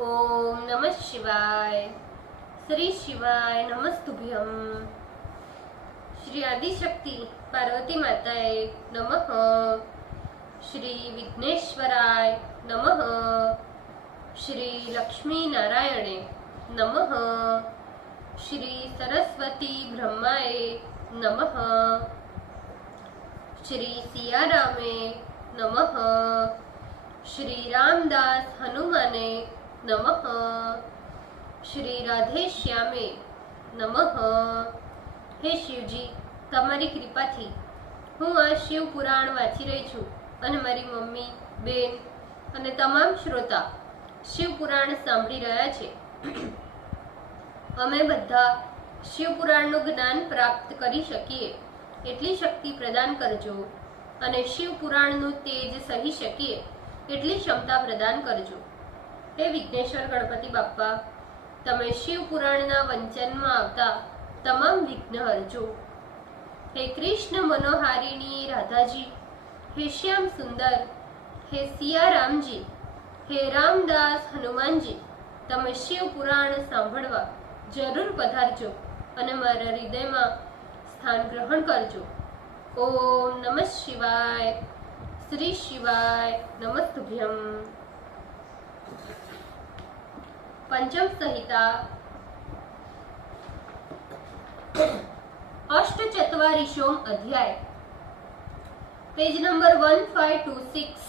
ओम नमः शिवाय। श्री शिवाय नमस्तुभ्यम। श्री आदिशक्ति पार्वती माताए नमः। श्री विघ्नेश्वराय नमः। श्री लक्ष्मी नारायणे नमः। श्री सरस्वती ब्रह्माए नमः। श्री सियारामे नमः। श्री रामदास हनुमाने नमः। श्री राधे श्यामे नमः। हे शिवजी, તમારી કૃપાથી હું આ શિવ પુરાણ વાંચી રહી છું અને મારી મમ્મી, બેન અને તમામ શ્રોતા શિવ પુરાણ સાંભળી રહ્યા છે। અમે બધા શિવ પુરાણનું જ્ઞાન પ્રાપ્ત કરી શકીએ એટલી શક્તિ પ્રદાન કરજો અને શિવ પુરાણનું તેજ સહી શકીએ એટલી ક્ષમતા પ્રદાન કરજો। हे विघ्नेश्वर गणपति बाप्पा, तमे शिव पुराणना वंचनमा आवता तमाम विघ्न हरजो। हे कृष्ण मनोहारिणी राधाजी, हे श्याम सुंदर, हे सिया रामजी, हे रामदास हनुमानजी, तमे शिव पुराण सांभळवा जरूर पधारजो अने मारा हृदयमां स्थान ग्रहण करजो। ओम नमः शिवाय। श्री शिवाय नमस्तुभ्यम। पंचम संहिता अष्टचत्वारिशोम अध्याय, पेज नंबर 1526।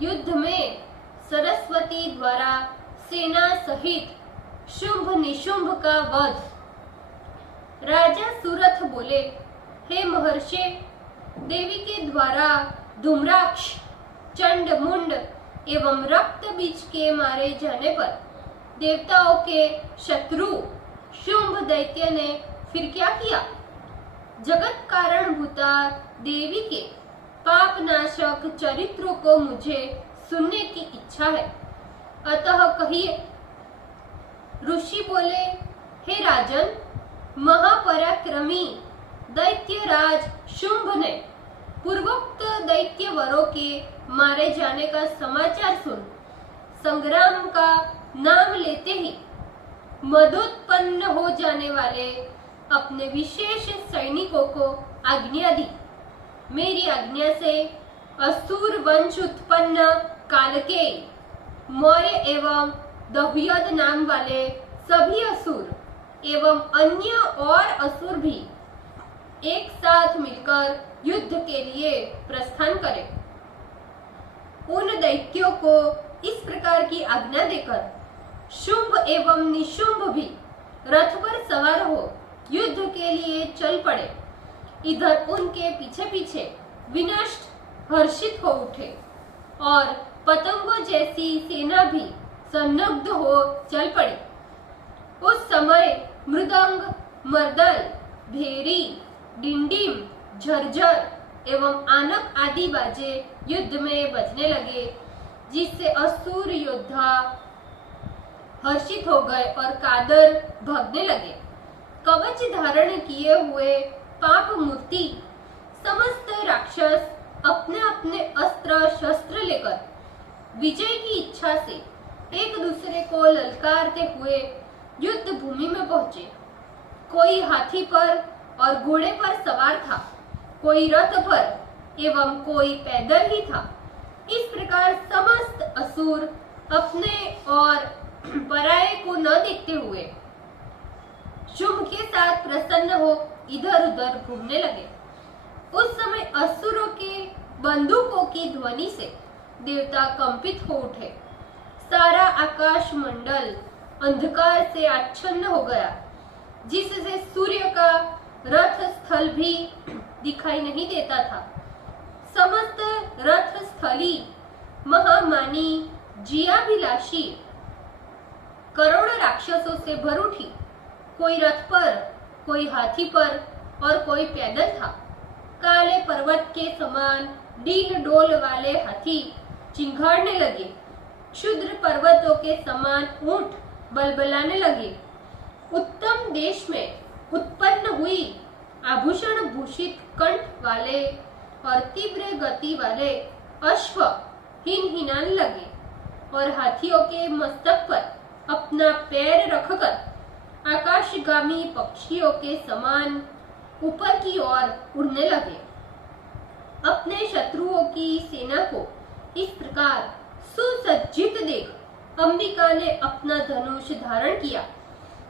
युद्ध में सरस्वती द्वारा सेना सहित शुंभ निशुंभ का वध। राजा सूरथ बोले, हे महर्षि, देवी के द्वारा धूम्राक्ष, चंड मुंड एवं रक्त बीज के मारे जाने पर देवताओं के शत्रु शुंभ दैत्य ने फिर क्या किया? जगत कारण भूता देवी के पाप नाशक चरित्रों को मुझे सुनने की इच्छा है, अतः कहिए। ऋषि बोले, हे राजन, महापराक्रमी दैत्यराज शुंभ ने पूर्वोक्त दैत्य वरों के मारे जाने का समाचार सुन संग्राम का नाम लेते ही मदोत्पन्न हो जाने वाले अपने विशेष सैनिकों को आज्ञा दी। मेरी आज्ञा से असुर वंश उत्पन्न कालकेय, मौर्य एवं दह्यद नाम वाले सभी असुर एवं अन्य और असुर भी एक साथ मिलकर युद्ध के लिए प्रस्थान करें। उन दैत्यों को इस प्रकार की आज्ञा देकर शुंभ एवं निशुंभ भी रथ पर सवार हो युद्ध के लिए चल पड़े। इधर उनके पीछे पीछे विनष्ट हर्षित हो उठे और पतंगों जैसी सेना भी सन्नग्ध हो चल पड़ी। उस समय मृदंग, मर्दल, भेरी, डिंडीम, झरझर एवं आनक आदि बाजे युद्ध में बजने लगे, जिससे असुर योद्धा हर्षित हो गए और कादर भागने लगे। कवच धारण किए हुए पाप मूर्ति समस्त राक्षस अपने अपने अस्त्र शस्त्र लेकर विजय की इच्छा से एक दूसरे को ललकारते हुए युद्ध भूमि में पहुंचे। कोई हाथी पर और घोड़े पर सवार था, कोई रथ पर एवं कोई पैदल ही था। इस प्रकार समस्त असुर अपने और पराये को न देखते हुए शुंभ के साथ प्रसन्न हो इधर उधर घूमने लगे। उस समय असुरों के बंदूकों की ध्वनि से देवता कंपित हो उठे। सारा आकाश मंडल अंधकार से आच्छन्न हो गया, जिससे सूर्य का रथ स्थल भी दिखाई नहीं देता था। समस्त रथ स्थली महामानी जियाभिलाषी करोड़ों राक्षसों से भर उठी। कोई रथ पर, कोई हाथी पर और कोई पैदल था। काले पर्वत के समान डील डोल वाले हाथी चिंघाड़ने लगे। क्षुद्र पर्वतों के समान ऊंट बलबलाने लगे। उत्तम देश में उत्पन्न हुई आभूषण भूषित कंठ वाले और तीव्र गति वाले अश्व हिनहिनाने लगे। और हाथियों के मस्तक पर अपना पैर रखकर आकाशगामी पक्षियों के समान ऊपर की ओर उड़ने लगे। अपने शत्रुओं की सेना को इस प्रकार सुसज्जित देख अंबिका ने अपना धनुष धारण किया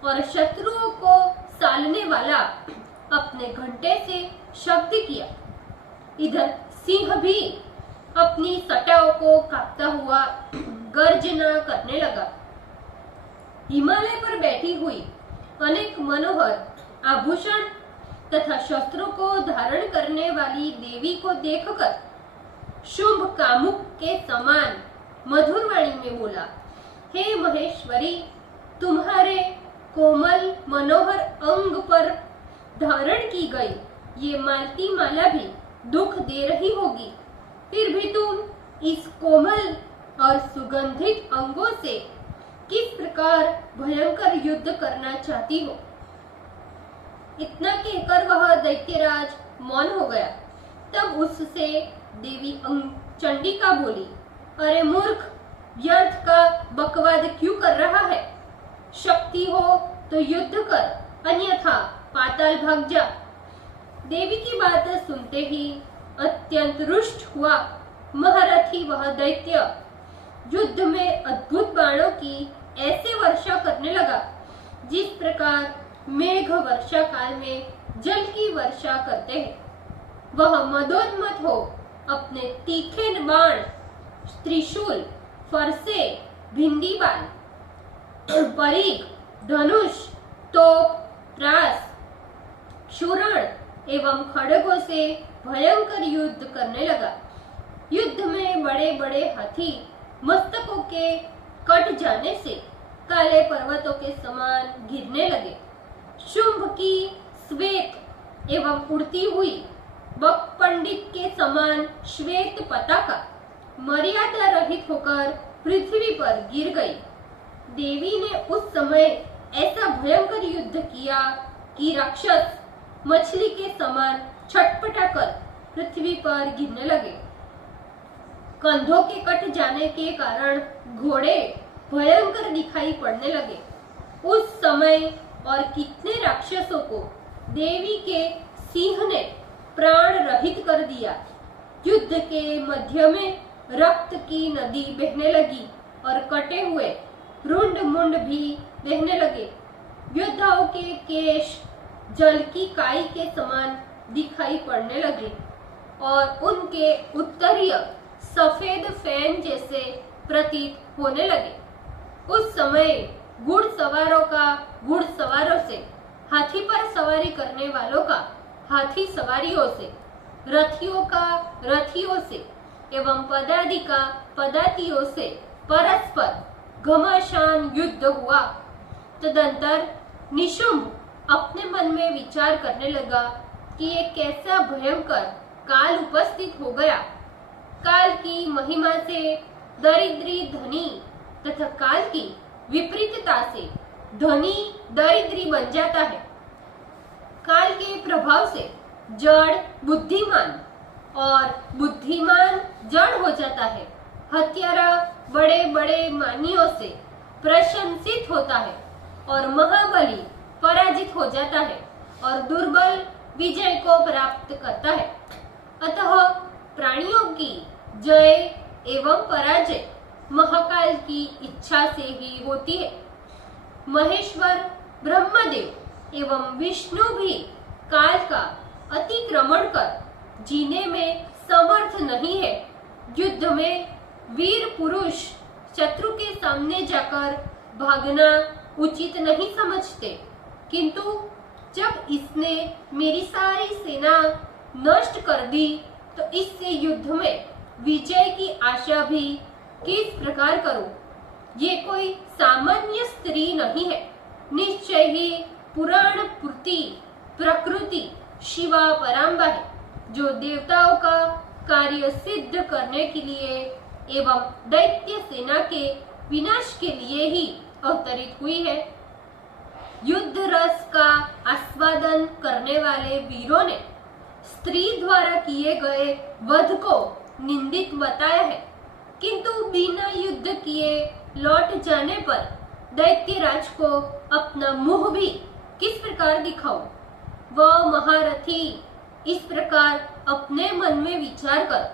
और शत्रुओं को सालने वाला अपने घंटे से शब्द किया। इधर सिंह भी अपनी सटाओं को कांपता हुआ गर्जना करने लगा। हिमालय पर बैठी हुई अनेक मनोहर आभूषण तथा शस्त्रों को धारण करने वाली देवी को देखकर शुंभ कामुक के समान मधुर वाणी में बोला, हे महेश्वरी, तुम्हारे कोमल मनोहर अंग पर धारण की गई ये मालती माला भी दुख दे रही होगी, फिर भी तुम इस कोमल और सुगंधित अंगों से किस प्रकार भयंकर युद्ध करना चाहती हो। इतना कहकर वह दैत्यराज मौन हो गया। तब उससे देवी चंडिका बोली, अरे मूर्ख, व्यर्थ का बकवाद क्यों कर रहा है? शक्ति हो तो युद्ध कर, अन्यथा पाताल भाग जा। देवी की बात सुनते ही अत्यंत रुष्ट हुआ महारथी वह दैत्य युद्ध में अद्भुत बाणों की ऐसे वर्षा करने लगा जिस प्रकार मेघ वर्षा काल में जल की वर्षा करते हैं। वह मदोन्मत्त हो अपने तीखे बाण, त्रिशूल, फरसे, भिंडी बाण, परीघ, धनुष, तोप, त्रास, शूरण एवं खड़गों से भयंकर युद्ध करने लगा। युद्ध में बड़े बड़े हाथी मस्तकों के कट जाने से काले पर्वतों के समान गिरने लगे। शुंभ की श्वेत एवं उड़ती हुई बक पंडित के समान श्वेत पताका मर्यादा रहित होकर पृथ्वी पर गिर गई। देवी ने उस समय ऐसा भयंकर युद्ध किया कि राक्षस मछली के समान छटपटाकर पृथ्वी पर गिरने लगे। कंधों के कट जाने के कारण घोड़े भयंकर दिखाई पड़ने लगे। उस समय और कितने राक्षसों को देवी के सिंह ने प्राण रहित कर दिया। युद्ध के मध्य में रक्त की नदी बहने लगी और कटे हुए रुंड मुंड भी बहने लगे। योद्धाओं के केश जल की काई के समान दिखाई पड़ने लगे और उनके उत्तरीय सफेद फैन जैसे प्रतीत होने लगे। उस समय घुड़सवारों का घुड़सवारों से, हाथी पर सवारी करने वालों का हाथी सवारियों से, रथियों का रथियों से एवं पदाति का पदातियों से परस्पर घमासान युद्ध हुआ। तदंतर निशुंभ अपने मन में विचार करने लगा कि ये कैसा भयंकर काल उपस्थित हो गया। काल की महिमा से दरिद्री धनी तथा काल की विपरीतता से धनी दरिद्री बन जाता है। काल के प्रभाव से जड़ बुद्धिमान और बुद्धिमान जड़ हो जाता है। हत्यारा बड़े बड़े मानियों से प्रशंसित होता है और महाबली पराजित हो जाता है और दुर्बल विजय को प्राप्त करता है। अतः प्राणियों की जय एवं पराजय महाकाल की इच्छा से ही होती है। महेश्वर ब्रह्मदेव एवं विष्णु भी काल का अतिक्रमण कर जीने में समर्थ नहीं है। युद्ध में वीर पुरुष शत्रु के सामने जाकर भागना उचित नहीं समझते, किंतु जब इसने मेरी सारी सेना नष्ट कर दी तो इससे युद्ध में विजय की आशा भी किस प्रकार करूं? ये कोई सामान्य स्त्री नहीं है, निश्चय ही पुराण पुरती प्रकृति शिवा पराम्बा है, जो देवताओं का कार्य सिद्ध करने के लिए एवं दैत्य सेना के विनाश के लिए ही अवतरित हुई है। युद्ध रस का आस्वादन करने वाले वीरों ने स्त्री द्वारा किए गए वध को निंदित बताया है। किंतु बिना युद्ध किए लौट जाने पर दैत्यराज को अपना मुंह भी किस प्रकार दिखाऊं? वह महारथी इस प्रकार अपने मन में विचार कर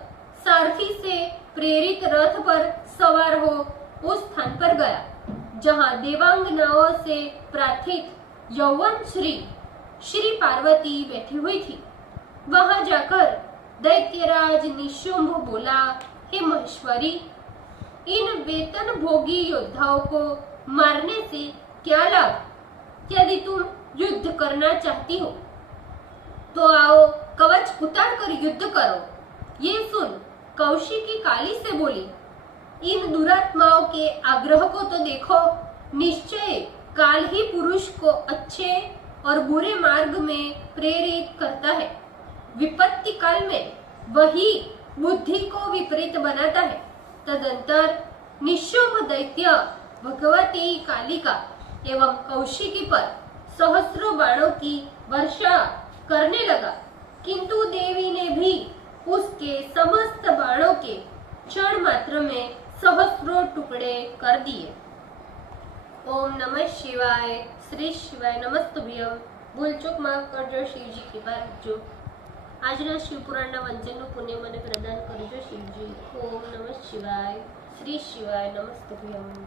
सारथी से प्रेरित रथ पर सवार हो उस स्थान पर गया जहां देवांगनाओं से प्रार्थित यौवन श्री पार्वती बैठी हुई थी। वहां जाकर दैत्यराज निशुंभ बोला, हे महेश्वरी, इन वेतन भोगी योद्धाओं को मारने से क्या लाभ? यदि तुम युद्ध करना चाहती हो तो आओ कवच उतार कर युद्ध करो। ये सुन कौशिकी काली से बोली, इन दुरात्माओं के आग्रह को तो देखो, निश्चय काल ही पुरुष को अच्छे और बुरे मार्ग में प्रेरित करता है। विपत्ति काल में वही बुद्धि को विपरीत बनाता है। तदंतर निशुंभ दैत्य भगवती कालिका एवं कौशिकी पर सहस्रों बाणों की वर्षा करने लगा, किंतु देवी ने भी उसके समस्त बाणों के क्षण मात्र में सहस्रों टुकड़े कर दिए। ओम नमः शिवाय। श्री शिवाय नमस्तुभ्यम। भूल चूक माफ करजो, शिवजी कृपा रखजो। આજના શિવપુરાણના વંચનનું પુણ્ય મને પ્રદાન કરજો શિવજી। ઓમ નમઃ શિવાય। શ્રી શિવાય નમસ્તુભ્યમ।